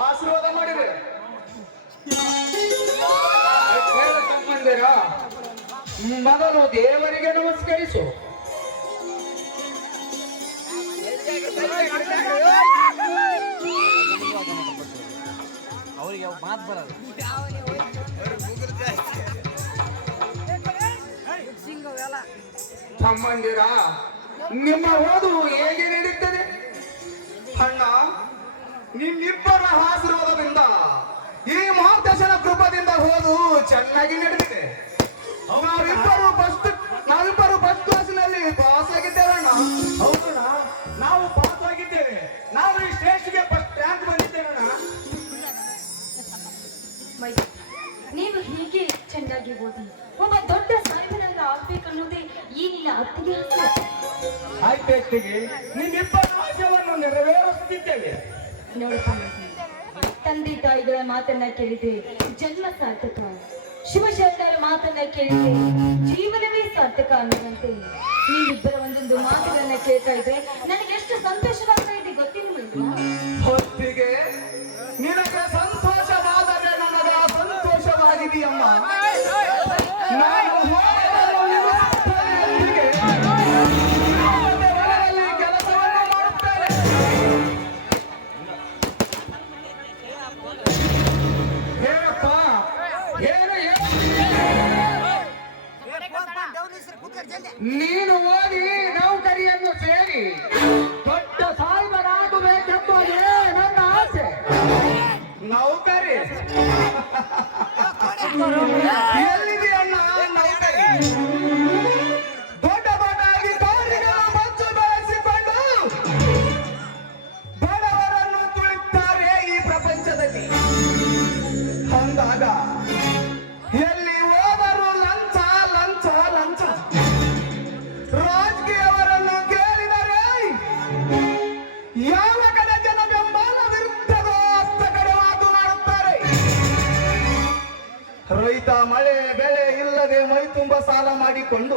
ಆಶೀರ್ವಾದ ಮಾಡಿರಿ ಮೊದಲು ದೇವರಿಗೆ ನಮಸ್ಕರಿಸು ಸಂಬಂಧಿರ ನಿಮ್ಮ ಓದು ಹೇಗೆ ನಡೀತದೆ ಅಣ್ಣ ನಿಮ್ಮಿಬ್ಬರ ಆಶೀರ್ವಾದದಿಂದ ಈ ಮಾರ್ಗದರ್ಶನ ಕೃಪದಿಂದ ಓದು ಚೆನ್ನಾಗಿ ನಡೆದಿದೆ. ನಾವಿಬ್ಬರು ಫಸ್ಟ್ ನಾವಿಬ್ಬರು ಫಸ್ಟ್ ಕ್ಲಾಸ್ನಲ್ಲಿ ಪಾಸ್ ಆಗಿದ್ದೇವಣ್ಣ ಹೌದಣ್ಣ ನಾವು ಪಾಸ್ ಆಗಿದ್ದೇವೆ. ನಾವು ಈ ಸ್ಟೇಜ್ಗೆ ಫಸ್ಟ್ ರ್ಯಾಂಕ್ ಬಂದಿದ್ದೇವಣ್ಣ ಅಣ್ಣ. ನೀನು ಹೀಗೆ ಚೆನ್ನಾಗಿ ಓದಿ. ಆಸೆ. ಆಯ್ತಾಯ್ತಿಗೆ ನಿಮ್ಮಿಬ್ಬರ ಆಶಯವನ್ನು ನೆರವೇರಿಸುತ್ತಿದ್ದೇವೆ. ನೋಡಪ್ಪ ತಂದೆ ತಾಯಿಗಳ ಮಾತನ್ನ ಕೇಳಿದೆ ಜನ್ಮ ಸಾರ್ಥಕ. ಶಿವಶರಣರ ಮಾತನ್ನ ಕೇಳಿದೆ ಜೀವನವೇ ಸಾರ್ಥಕ ಅನ್ನುವಂತೆ. ನೀವಿಬ್ಬರ ಒಂದೊಂದು ಮಾತುಗಳನ್ನ ಕೇಳ್ತಾ ಇದ್ರೆ ನನಗೆ ಎಷ್ಟು ಸಂತೋಷವಾಗ್ತಾ ಇದೆ ಗೊತ್ತಿಲ್ಲ ಹೊತ್ತಿಗೆ ನಿನಗೆ ನೀನು ಓದಿ ನೌಕರಿಯನ್ನು ಸೇರಿ ದೊಡ್ಡ ಸಾಲ್ವರಾಗಬೇಕೆಂಬುದೇ ನನ್ನ ಆಸೆ. ನೌಕರಿ. ತುಂಬ ಸಾಲ ಮಾಡಿಕೊಂಡು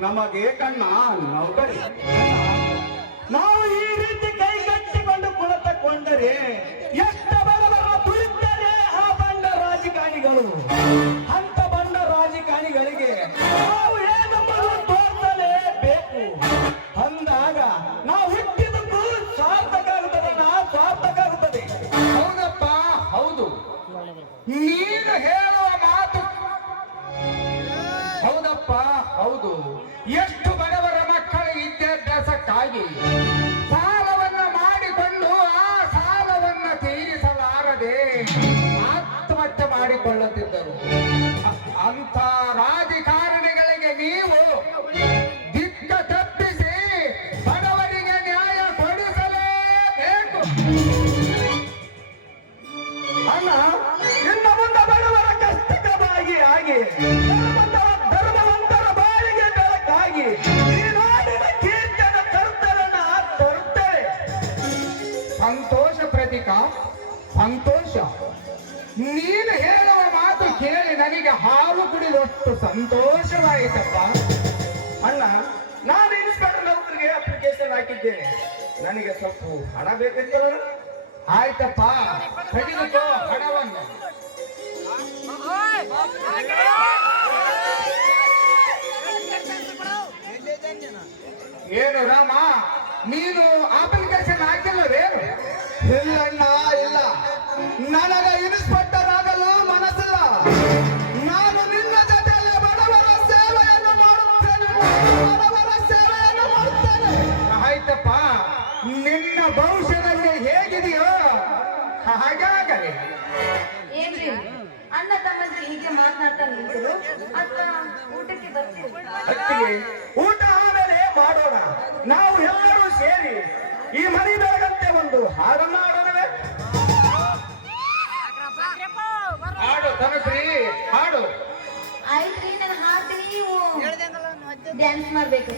ನಮಗೆ ಕಣ್ಣ ನೌಕರಿ ಎಷ್ಟು ಬಡವರ ಮಕ್ಕಳ ವಿದ್ಯಾಭ್ಯಾಸಕ್ಕಾಗಿ ಸಾಲವನ್ನ ಮಾಡಿಕೊಂಡು ಆ ಸಾಲವನ್ನ ತೀರಿಸಲಾರದೆ ಆತ್ಮಹತ್ಯೆ ಮಾಡಿಕೊಳ್ಳುತ್ತಿದ್ದರು. ನನಗೆ ಹಾಲು ಕುಡಿದಷ್ಟು ಸಂತೋಷವಾಯಿತಪ್ಪ. ಅಣ್ಣ ನಾನು ಇನ್ಸ್ಪೆಕ್ಟರ್ ನೌಕರಿಗೆ ಅಪ್ಲಿಕೇಶನ್ ಹಾಕಿದ್ದೇನೆ. ನನಗೆ ಸ್ವಲ್ಪ ಹಣ ಬೇಕಿತ್ತು ಆಯ್ತಪ್ಪ ತೆಗೆದುಕೋ ಹಣವನ್ನು. ಏನು ರಾಮ ನೀನು ಅಪ್ಲಿಕೇಶನ್ ಹಾಕಿಲ್ಲವೇನು ಭವಿಷ್ಯದಲ್ಲಿ ಹೇಗಿದೆಯೋ ಹಾಗಾಗಲಿ. ಏನ್ರಿ? ಅಣ್ಣ ತಮ್ಮಂದ್ರೆ ಹೀಗೆ ಮಾತನಾಡ್ತಾ ನಿಂತರು ಅತ್ತ ಊಟಕ್ಕೆ ಬರ್ತೀವಿ ಅತ್ತಿಗೆ ಊಟ ಆಮೇಲೆ ಮಾಡೋಣ. ನಾವು ಎಲ್ಲರೂ ಸೇರಿ ಈ ಮನೆ ಬೆಳಗಂತೆ ಒಂದು ಹಾಡನ್ನ ಆಡೋಣವೇ ಹಾಡು ತನಸ್ರಿ ಹಾಡು. ಆಯ್ತ್ರಿ ನಾನು ಹಾಡ್ತೀನಿ ನೀವು. ಡ್ಯಾನ್ಸ್ ಮಾಡ್ಬೇಕು.